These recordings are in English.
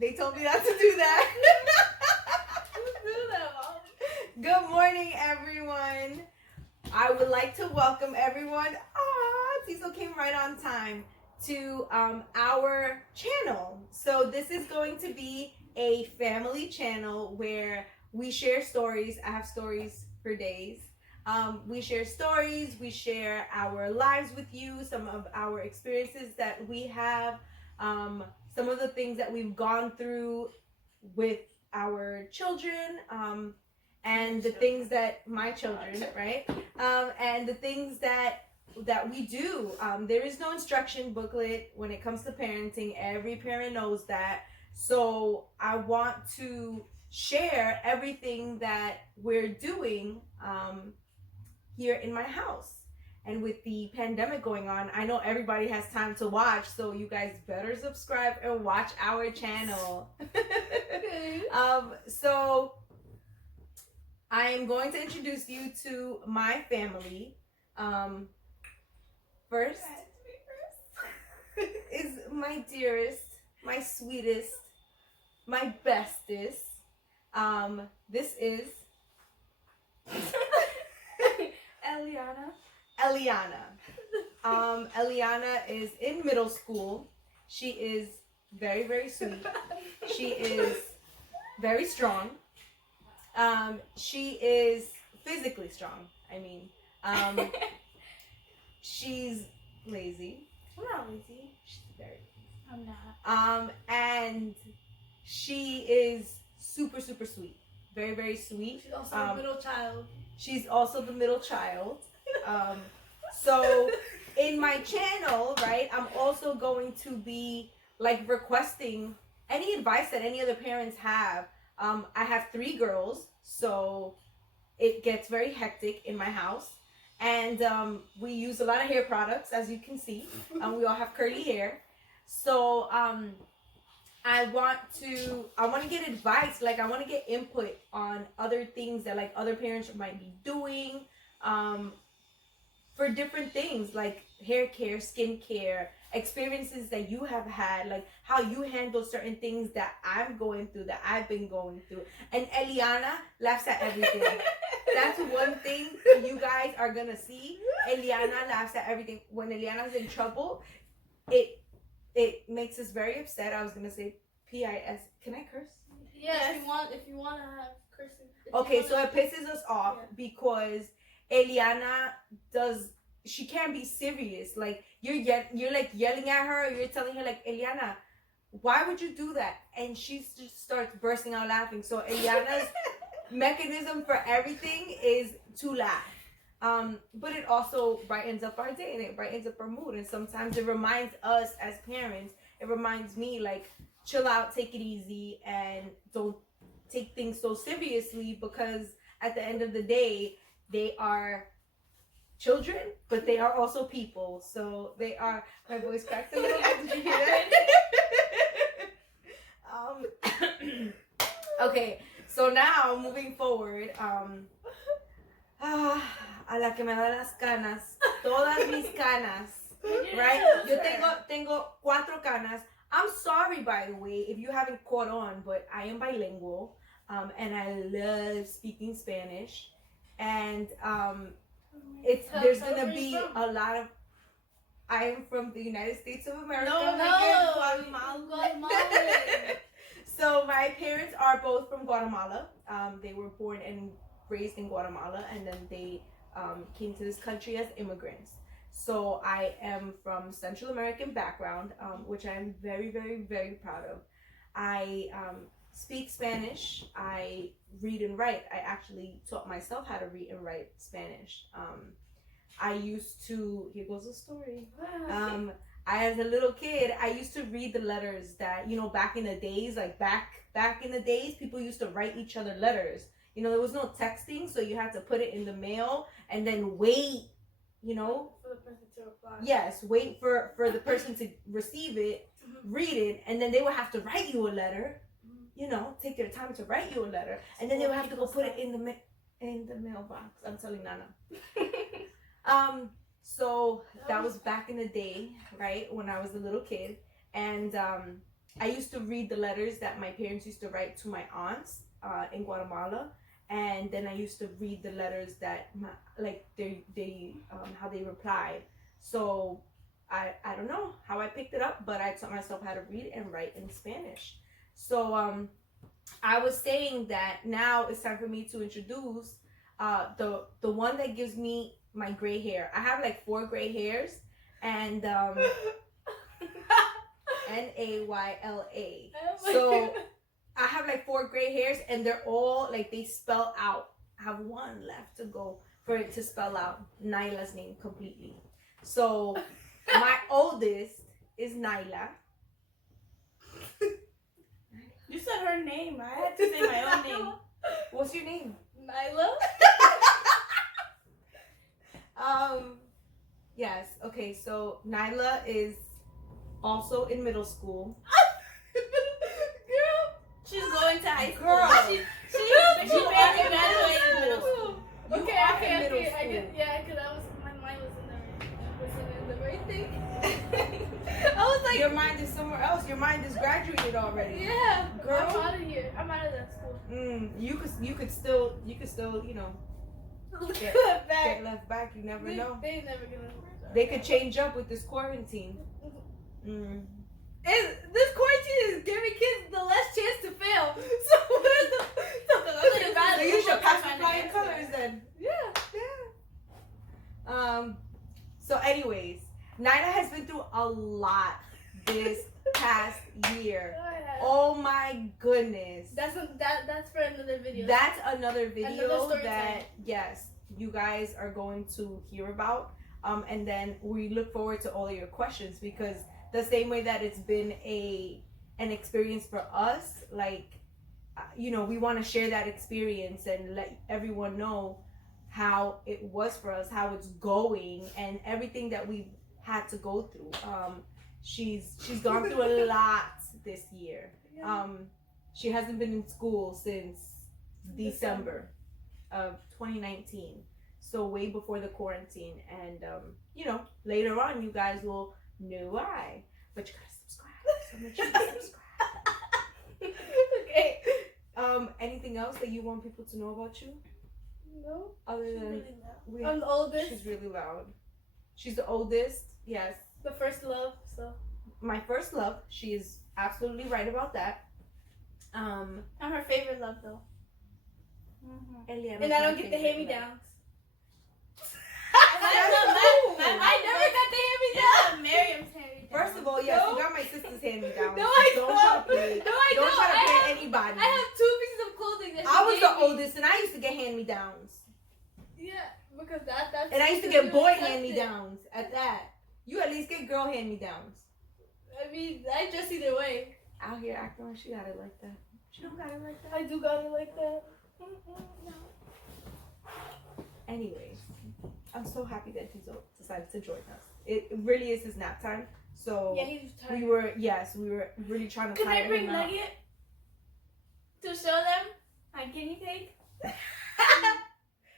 They told me not to do that. Do that, Mom. Good morning, everyone. I would like to welcome everyone. Cecil came right on time to our channel. So this is going to be a family channel where we share stories. I have stories for days. We share stories. We share our lives with you. Some of our experiences that we have. Some of the things that we've gone through with our children. And the things that my children, right? And the things that we do. There is no instruction booklet when it comes to parenting. Every parent knows that. So I want to share everything that we're doing here in my house. And with the pandemic going on, I know everybody has time to watch, so you guys better subscribe and watch our channel. So I am going to introduce you to my family. First is my dearest, my sweetest, my bestest. This is Eliana. Eliana is in middle school. She is very, very sweet. She is very strong. She is physically strong. I mean, she's lazy. I'm not lazy. She's very. I'm not. And she is super, super sweet. Very, very sweet. She's also a middle child. She's also the middle child. So in my channel, right, I'm also going to be like requesting any advice that any other parents have. I have 3 girls, so it gets very hectic in my house. And we use a lot of hair products, as you can see. We all have curly hair. So I want to get advice, like I want to get input on other things that like other parents might be doing for different things like hair care, skin care, experiences that you have had, like how you handle certain things that I'm going through, that I've been going through. And Eliana laughs at everything. That's one thing you guys are gonna see. Eliana laughs at everything. When Eliana's in trouble, it makes us very upset. I was gonna say PIS. Can I curse? Yeah, if you want to have cursing. Okay, so it pisses us off because Eliana she can't be serious. Like you're like yelling at her, you're telling her like, Eliana, why would you do that? And she just starts bursting out laughing. So Eliana's mechanism for everything is to laugh. But it also brightens up our day and it brightens up our mood. And sometimes it reminds us as parents, it reminds me like, chill out, take it easy, and don't take things so seriously, because at the end of the day, they are children, but they are also people. So they are. My voice cracked a little bit. Did you hear that? Okay, so now moving forward, a la que me da las canas, todas mis canas, right? Yo tengo 4 canas. I'm sorry, by the way, if you haven't caught on, but I am bilingual, and I love speaking Spanish, and there's gonna be a lot of. I am from the United States of America. Guatemala. So my parents are both from Guatemala. They were born and raised in Guatemala, and then they came to this country as immigrants. So I am from Central American background, which I'm very, very, very proud of. I speak Spanish. I read and write. I actually taught myself how to read and write Spanish. I used to, here goes a story. As a little kid, I used to read the letters that, back in the days, like back in the days, people used to write each other letters. There was no texting, so you had to put it in the mail and then wait, For the person to reply. Yes, wait for the person to receive it, read it, and then they would have to write you a letter, take their time to write you a letter, and then they would have to go put it in the mailbox. I'm telling Nana. So that was back in the day, right, when I was a little kid, and I used to read the letters that my parents used to write to my aunts in Guatemala, and then I used to read the letters that they how they replied. So I don't know how I picked it up, but I taught myself how to read and write in Spanish. So I was saying that now it's time for me to introduce the one that gives me my gray hair. I have like 4 gray hairs, and Nayla. So I have like 4 gray hairs, and they're all like they spell out. I have 1 left to go for it to spell out Nyla's name completely. So my oldest is Nayla. You said her name. I had to say my own name. What's your name? Nayla. Yes. Okay. So Nayla is also in middle school. Girl, she's going to high school. Girl, She barely graduated middle school. You Okay, are okay, in middle okay. school. Yeah, because my mind was in the right thing. I was like, Your mind is somewhere else. Your mind is graduated already. yeah, Girl. I'm out of here. I'm out of that school. You could still you know get left back. You never know. They never gonna. They could change up with this quarantine. This quarantine is giving kids the less chance to fail. So what is the? So you should pass with flying colors then. Yeah. So anyways, Nayla has been through a lot this past year. Oh my goodness. That's for another video. That's another video Another story that time. yes, you guys are going to hear about. And then we look forward to all of your questions, because the same way that it's been an experience for us, like we want to share that experience and let everyone know how it was for us, how it's going, and everything that we've had to go through. She's gone through a lot this year. She hasn't been in school since December of 2019, so way before the quarantine. And later on you guys will know why, but you gotta subscribe. So make sure you subscribe. Okay. Anything else that you want people to know about you? No. Other She's than really loud. I'm the oldest. She's really loud. She's the oldest. Yes. The first love. So. My first love. She is absolutely right about that. I'm her favorite love though. Eliana, and I don't get the hand-me-downs. I never got the hand-me-downs. Miriam's hand-me-downs. First of all, yes, you got my sister's hand-me-downs. No, I don't. Don't try to play. No, I don't. Don't try to play anybody. I have 2 pieces of clothing that she I was gave the me. oldest, and I used to get hand-me-downs. Yeah, because that's. And I used to get boy hand-me-downs at that. You at least get girl hand-me-downs. I mean, I just either way. Out here acting like she got it like that. She don't got it like that. I do got it like that. No. Anyways, I'm so happy that Tizo decided to join us. It really is his nap time. So yeah, he's tired. we were really trying to Can tire I bring him out. Nugget to show them my guinea pig?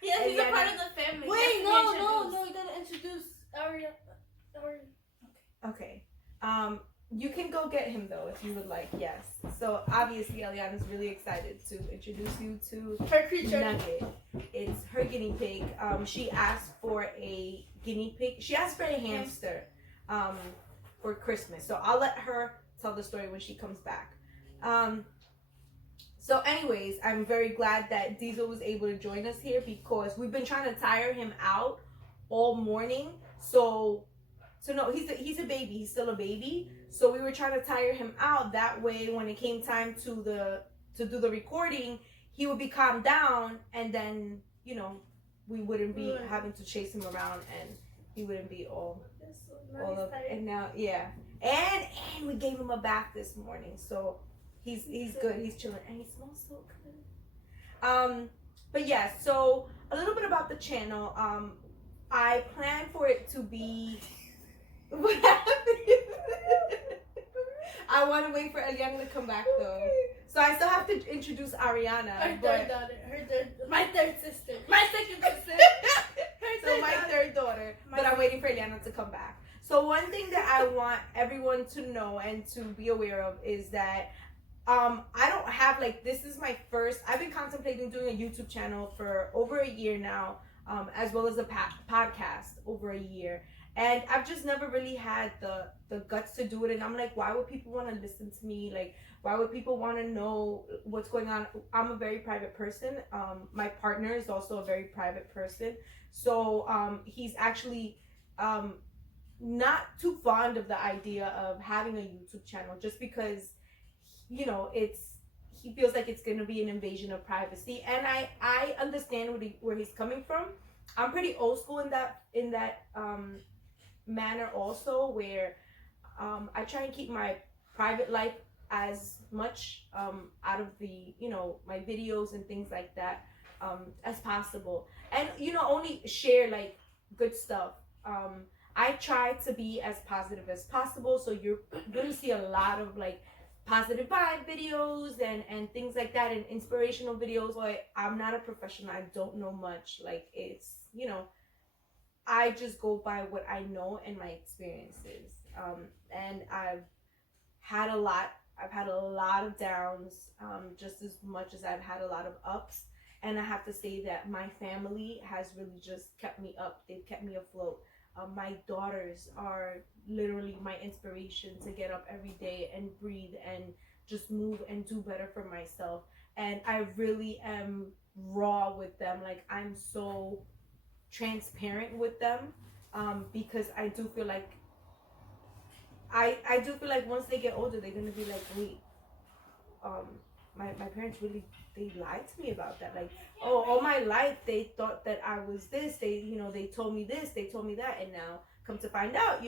Yes, he's a part of the family. Wait, no, you gotta introduce Ariana. Okay. You can go get him though if you would like. Yes. So obviously Eliana's really excited to introduce you to Her creature. Nugget. It's her guinea pig. She asked for a guinea pig. She asked for a hamster for Christmas. So I'll let her tell the story when she comes back. So anyways, I'm very glad that Diesel was able to join us here, because we've been trying to tire him out all morning. So no, he's a baby. He's still a baby. So we were trying to tire him out. That way, when it came time to do the recording, he would be calmed down, and then we wouldn't be having to chase him around, and he wouldn't be all up. And now, yeah, and we gave him a bath this morning, so he's good. He's chilling, and he smells so good. But yeah, so a little bit about the channel. I plan for it to be. What happened? I want to wait for Eliana to come back though. So I still have to introduce Ariana. Her third daughter. My third sister. My second sister. So my third daughter. But I'm waiting for Eliana to come back. So one thing that I want everyone to know and to be aware of is that I don't have like, this is my first. I've been contemplating doing a YouTube channel for over a year now, as well as a podcast over a year, and I've just never really had the guts to do it. And I'm like, why would people want to listen to me? Like, why would people want to know what's going on? I'm a very private person. My partner is also a very private person, so he's actually not too fond of the idea of having a YouTube channel, just because it's, he feels like it's going to be an invasion of privacy. And I understand where he's coming from. I'm pretty old school in that manner also, where I try and keep my private life as much out of the my videos and things like that as possible, and only share like good stuff. I try to be as positive as possible, so you're gonna see a lot of like positive vibe videos and things like that, and inspirational videos. But I'm not a professional. I don't know much. Like, it's I just go by what I know and my experiences. And I've had a lot of downs, just as much as I've had a lot of ups. And I have to say that my family has really just kept me up. They've kept me afloat. My daughters are literally my inspiration to get up every day and breathe and just move and do better for myself. And I really am raw with them. Like, I'm so transparent with them, because I do feel like I do feel like once they get older, they're gonna be like, wait, my parents really, they lied to me about that. Like, oh, all my life they thought that I was this. They told me this, they told me that, and now come to find out,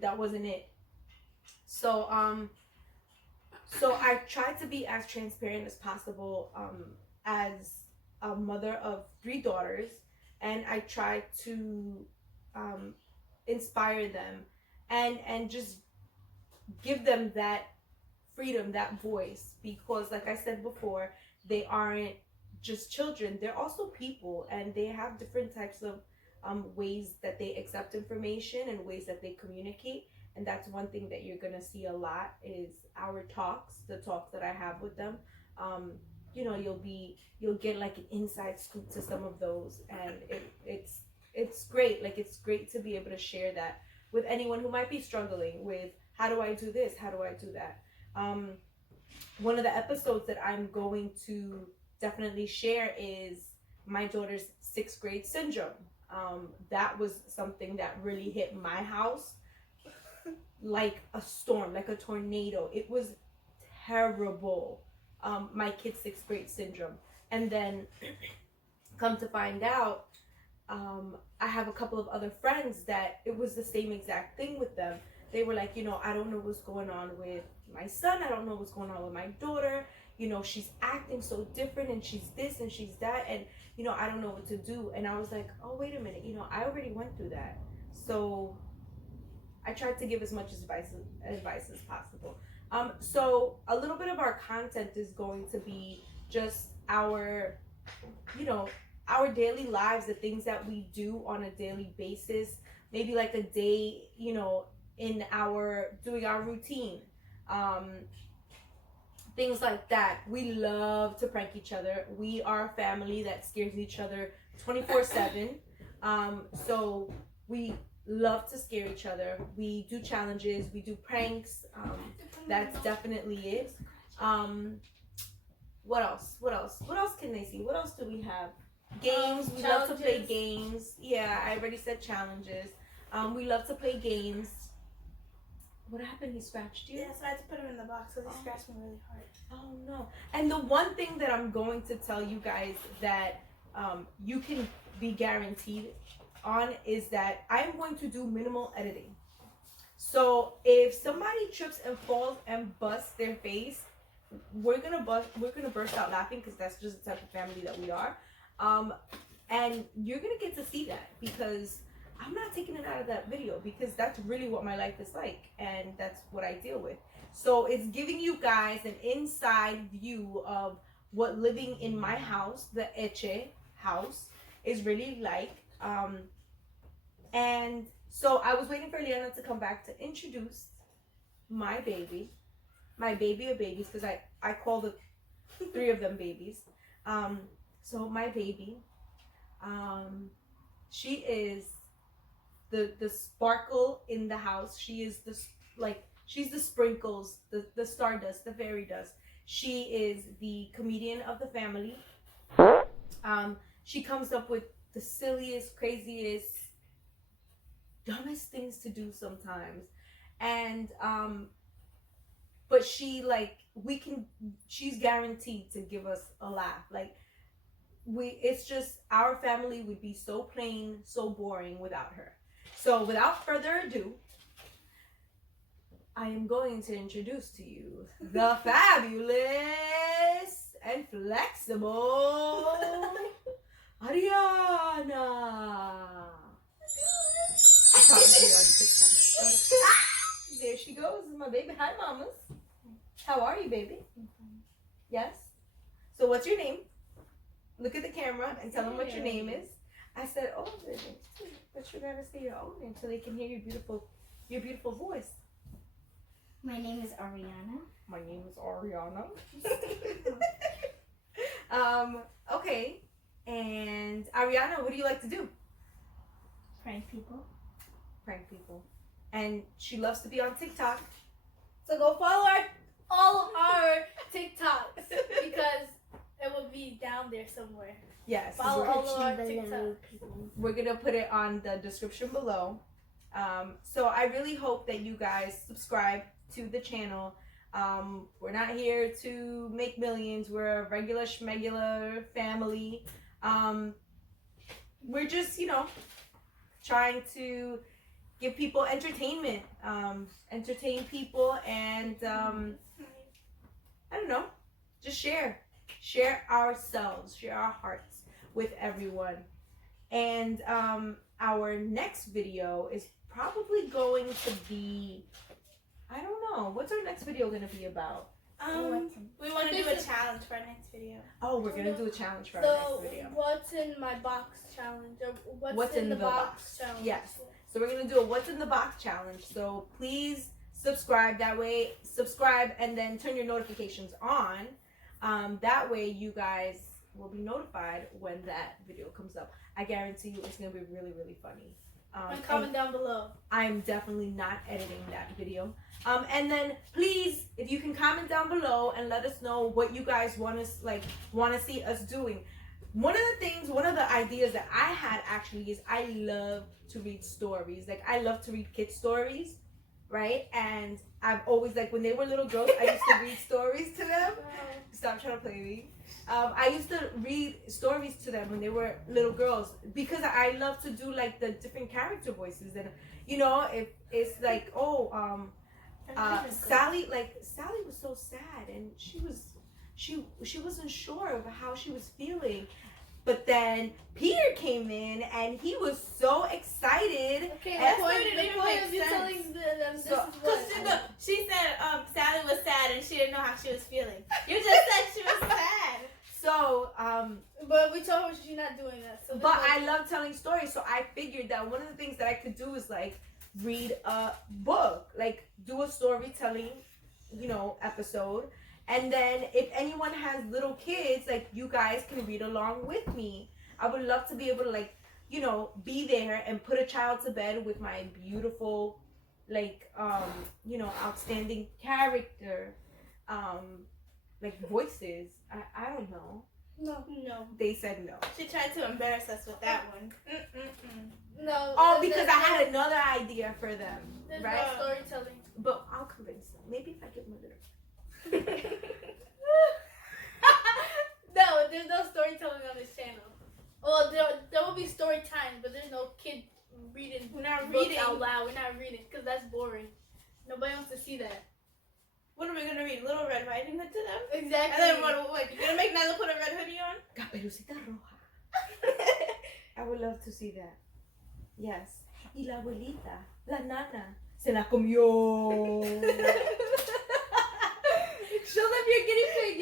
that wasn't it. So so I try to be as transparent as possible, as a mother of 3 daughters, and I try to inspire them and just give them that freedom, that voice, because like I said before, they aren't just children, they're also people, and they have different types of ways that they accept information and ways that they communicate. And that's one thing that you're gonna see a lot is our talks, the talks that I have with them. You'll get like an inside scoop to some of those, and it's great. Like, it's great to be able to share that with anyone who might be struggling with, how do I do this, how do I do that. One of the episodes that I'm going to definitely share is my daughter's 6th grade syndrome. That was something that really hit my house like a storm, like a tornado. It was terrible. My kid's 6th grade syndrome. And then come to find out, I have a couple of other friends that it was the same exact thing with them. They were like, I don't know what's going on with my son. I don't know what's going on with my daughter. She's acting so different, and she's this and she's that, and I don't know what to do. And I was like, oh, wait a minute, I already went through that. So I tried to give as much advice as possible. So a little bit of our content is going to be just our daily lives, the things that we do on a daily basis, maybe like a day, in doing our routine, things like that. We love to prank each other. We are a family that scares each other 24/7. So we love to scare each other. We do challenges, we do pranks. That's definitely it. What else can they see? What else do we have? Games. We love to play games. Yeah, I already said challenges. We love to play games. What happened? He scratched you? Yeah, so I had to put him in the box because he scratched me really hard. Oh no. And the one thing that I'm going to tell you guys that you can be guaranteed on is that I'm going to do minimal editing. So if somebody trips and falls and busts their face, we're gonna burst out laughing, because that's just the type of family that we are. And you're gonna get to see that, because I'm not taking it out of that video, because that's really what my life is like, and that's what I deal with. So it's giving you guys an inside view of what living in my house, the Eche house, is really like. And So I was waiting for Eliana to come back to introduce my baby of babies, because I call the 3 of them babies. So my baby, she is the sparkle in the house. She is she's the sprinkles, the stardust, the fairy dust. She is the comedian of the family. She comes up with the silliest, craziest, dumbest things to do sometimes. And but she's guaranteed to give us a laugh. Like, it's just, our family would be so plain, so boring without her. So without further ado, I am going to introduce to you the fabulous and flexible Ariana. Probably on TikTok. There she goes, my baby. Hi, mamas. How are you, baby? Yes. So what's your name? Look at the camera and tell them what your name is. I said, oh, their names too, but you gotta say your own name so they can hear your beautiful voice. My name is Ariana. My name is Ariana. Okay. And Ariana, what do you like to do? Prank people. Prank people. And she loves to be on TikTok. So go follow all of our TikToks because it will be down there somewhere. Yes. Follow all of our TikToks. We're gonna put it on the description below. So I really hope that you guys subscribe to the channel. We're not here to make millions. We're a regular schmegular family. We're just, trying to give people entertainment, entertain people, and I don't know, just share ourselves, share our hearts with everyone. And our next video is probably going to be, I don't know, what's our next video going to be about? We want to do a challenge for our next video. Oh, we're going to do a challenge for our next video. What's in my box challenge, or what's in the box challenge? Yes. So we're going to do a what's in the box challenge. So please subscribe and then turn your notifications on. That way you guys will be notified when that video comes up. I guarantee you it's going to be really, really funny. And comment down below. I'm definitely not editing that video. And then please, if you can comment down below and let us know what you guys want to see us doing. One of the ideas that I had actually is I love to read stories. Like, I love to read kids' stories, right? And I've always, when they were little girls, I used to read stories to them. Stop trying to play me. I used to read stories to them when they were little girls because I love to do the different character voices. And if it's Sally was so sad and she wasn't sure of how she was feeling. But then Peter came in and he was so excited. Okay, the point of you telling them this is what. She said Sally was sad and she didn't know how she was feeling. You just said she was sad. So, but we told her she's not doing that. So but I love telling stories, so I figured that one of the things that I could do is read a book, do a storytelling, episode. And then if anyone has little kids, you guys can read along with me. I would love to be able to be there and put a child to bed with my beautiful, outstanding character, voices. I don't know. No. They said no. She tried to embarrass us with that one. No. Oh, because I had another idea for them, There's right? no storytelling. But I'll convince them. Maybe if I give them a little. No, there's no storytelling on this channel. Well, there will be story time, but there's no kid reading. We're not books reading out loud. We're not reading because that's boring. Nobody wants to see that. What are we gonna read? Little Red Riding Hood to them? Exactly. And then what? You're gonna make Nayla put a red hoodie on? Caperucita Roja. I would love to see that. Yes. Y la abuelita, la nana, se la comió. Show them your guinea pig.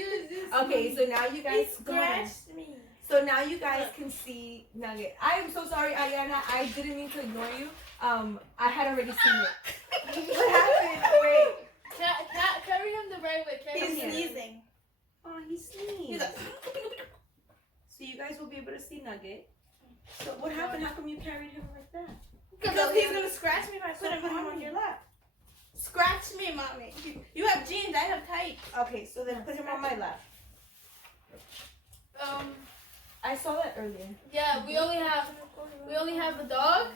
Okay, so now you guys He scratched me. So So now you guys can see Nugget. I am so sorry, Ariana. I didn't mean to ignore you. I had already seen it. What happened? Wait. Carry him the right way. Carry He's him. sneezing. Oh, he sneezed. He's like, So you guys will be able to see Nugget. So what happened? How come you carried him like that? because he's gonna scratch me if I put him on your lap. Scratch me, mommy. You have jeans, I have tights. Okay, so then put him on my lap. I saw that earlier. Yeah, we only have a dog.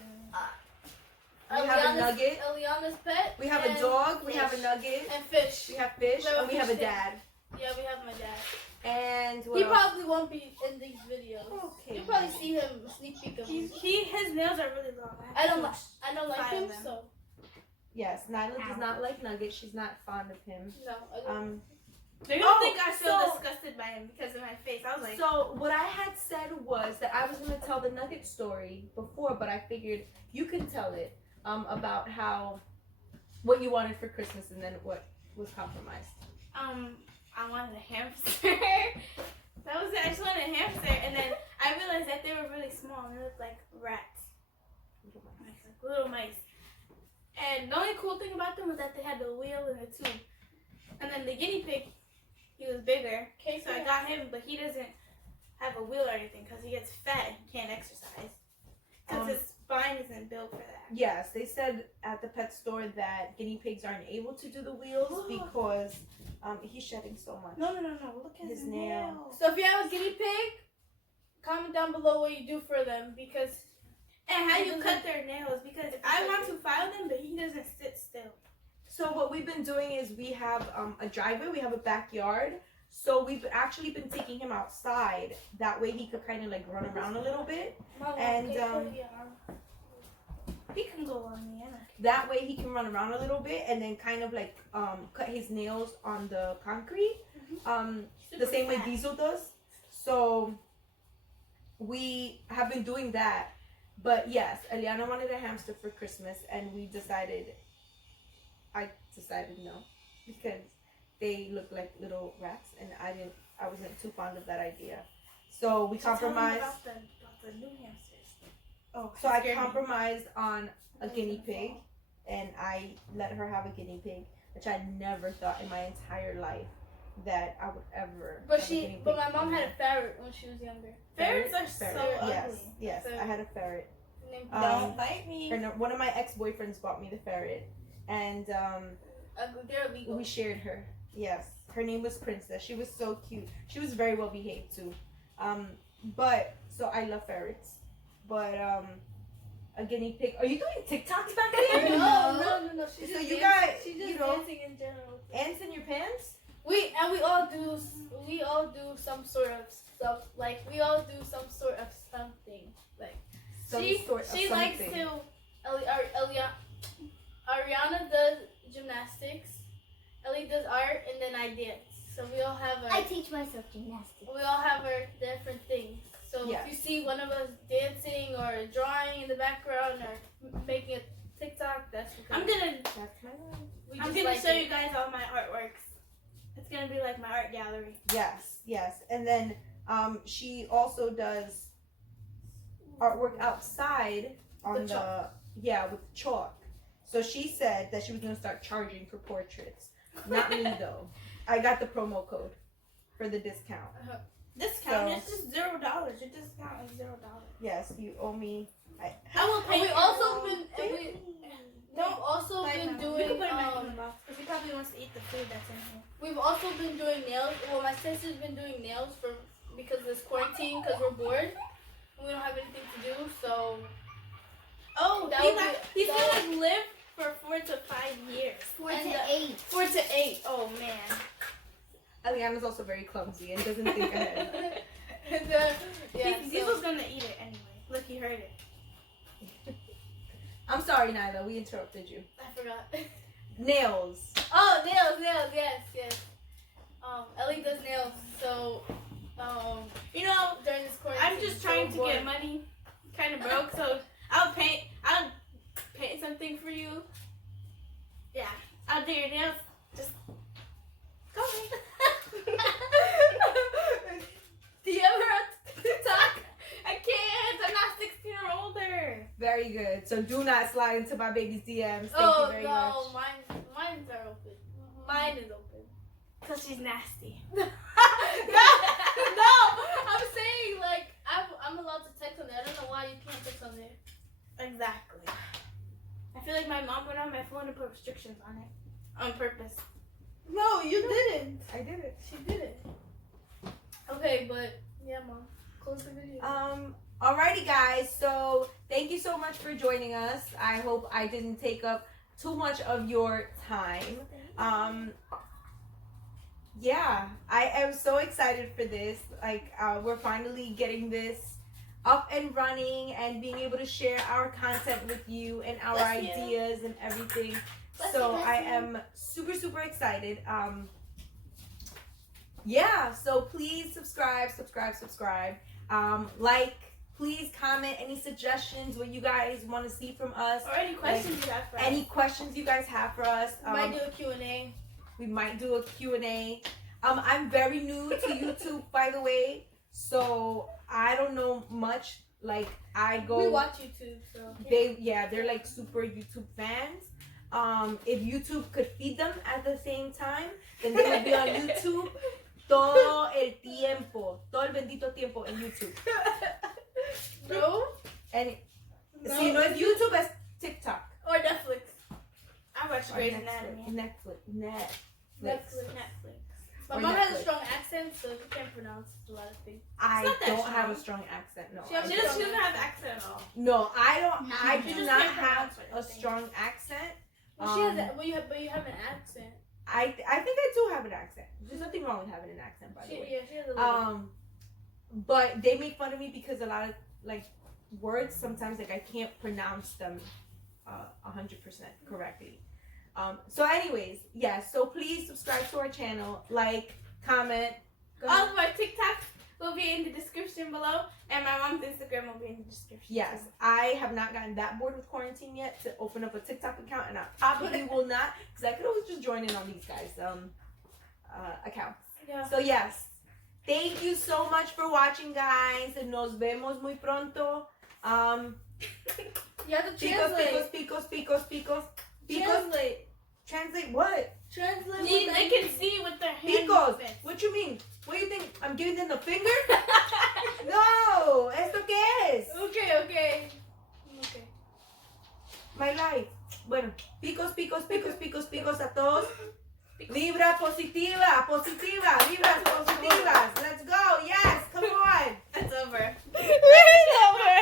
We have a nugget. Eliana's pet. We have a dog. We have a nugget. And fish. We have fish. And we have a dad. Yeah, we have my dad. And what He else? probably won't be in these videos. Okay. You'll probably see him sneak peek of him. His nails are really long. I don't like Five him, of them. so Yes, Nyla does not like Nugget. She's not fond of him. no. I don't. They're gonna Oh, think I feel so- disgusted by him because of my face. I was like, So what I had said was that I was going to tell the Nugget story before, but I figured you can tell it about what you wanted for Christmas and then what was compromised. I wanted a hamster. That was it. I just wanted a hamster, and then I realized that they were really small and they looked like rats, like little mice. And the only cool thing about them was that they had the wheel and the tube. And then the guinea pig, he was bigger, so I got him, but he doesn't have a wheel or anything because he gets fat and he can't exercise because his spine isn't built for that. Yes, they said at the pet store that guinea pigs aren't able to do the wheels because he's shedding so much. No, look at His his nail. nails. So if you have a guinea pig, comment down below what you do for them because And how you cut their nails, because I want to file them, but he doesn't sit still. So what we've been doing is we have a driveway, we have a backyard. So we've actually been taking him outside. That way he could kind of like run around a little bit. And, He can go on the end. That way he can run around a little bit and then kind of like cut his nails on the concrete. The same way Diesel does. So we have been doing that. But yes, Eliana wanted a hamster for Christmas and I decided no, because they look like little rats and I wasn't too fond of that idea. So we compromised. About the new hamsters. Oh, So I compromised on a guinea pig, and I let her have a guinea pig, which I never thought in my entire life that I would ever. But have a guinea but pig. my mom had a ferret when she was younger. Ferrets are so ugly. Yes, I had a ferret. Named Don't bite me. One of my ex-boyfriends bought me the ferret, and they're illegal. we shared her. Yes, her name was Princess. She was so cute. She was very well behaved too. But so I love ferrets. But a guinea pig. Are you doing TikToks back there? No. She's So just you dancing. got, She's you just know, dancing in general. ants in your pants? We all do some sort of stuff. Like we all do some sort of something. Like She likes to. Ariana does gymnastics. Ellie does art, and then I dance. So we all have I our teach myself gymnastics. different things. So Yes. if you see one of us dancing or drawing in the background or making a TikTok, that's because I'm gonna we I'm just gonna like show it. you guys all my artworks. It's gonna be like my art gallery. Yes. And then she also does artwork outside on With with chalk. So she said that she was gonna start charging for portraits. Not me though. I got the promo code for the discount. Discount So- is just $0. Your discount is $0. Yes, you owe me. I will pay. And we you. also been Don't been You can doing put it back in the box because he probably wants to eat the food that's in here. we've also been doing nails. Well, my sister's been doing nails because of this quarantine because we're bored and we don't have anything to do. So Oh, That he's would like, be- he's gonna live for 4 to 5 years. 4 And to the- 8. 4 to 8. Oh man. Eliana's also very clumsy and doesn't think ahead. Diesel's gonna eat it anyway. Look, he heard it. I'm sorry, Nyla. We interrupted you. I forgot. Nails. Oh, nails, yes. Ellie does nails, so You know, during this quarantine, I'm just trying to get money. Kind of broke, so I'll paint something for you. Yeah, I'll do your nails. Just go ahead. Do you ever have TikTok? good. So do not slide into my baby's DMs. Thank Oh you very no, much. mine are open. Mine is open. Cause she's nasty. no, I'm saying like I'm allowed to text on there. I don't know why you can't text on there. Exactly. I feel like my mom went on my phone and put restrictions on it on purpose. No, you didn't. I did it. She didn't. Okay, but yeah, mom, close the video. Alrighty, guys. So thank you so much for joining us. I hope I didn't take up too much of your time. Yeah, I am so excited for this. Like, we're finally getting this up and running and being able to share our content with you and our Bless you. ideas and everything. Bless So you, bless I you. am super, super excited. Yeah, so please subscribe. Like, please comment any suggestions, what you guys want to see from us. Or any questions you have for us. Any questions you guys have for us. Might do a Q&A. We might do a Q&A. I'm very new to YouTube, by the way, so I don't know much. Like, I go. We watch YouTube, so. They're like super YouTube fans. If YouTube could feed them at the same time, then they would be on YouTube todo el tiempo, todo el bendito tiempo en YouTube. No? And si no es YouTube, es TikTok. Or Netflix. I watch Or Grey's Anatomy. Netflix. Netflix. My Or mom has a Netflix. strong accent, so she can't pronounce a lot of things. I not that don't have strong. a strong accent. No, She has- I She don't. doesn't have accent at all. No, I don't. No, I she do just not can't have pronounce a certain things. strong accent. Well, she has a, well, you have an accent. I think I do have an accent. There's nothing wrong with having an accent, by the way. She has a little. But they make fun of me because a lot of like words sometimes like I can't pronounce them 100% correctly. So anyways, yes. So please subscribe to our channel, like, comment. Go ahead. All of our TikToks will be in the description below, and my mom's Instagram will be in the description. Yes, I have not gotten that bored with quarantine yet to open up a TikTok account, and I probably will not because I could always just join in on these guys' accounts. Yeah. So yes, thank you so much for watching, guys. Nos vemos muy pronto. You have to Picos, translate. picos. Translate. Translate what? Translate. They can see with their hands. Picos. movements. What you mean? What do you think? I'm giving them the finger? No. ¿Esto qué es? Okay. My life. Bueno, picos a todos. Vibra positiva. Vibras positivas. Let's go. Yes, come on. It's over. It's over.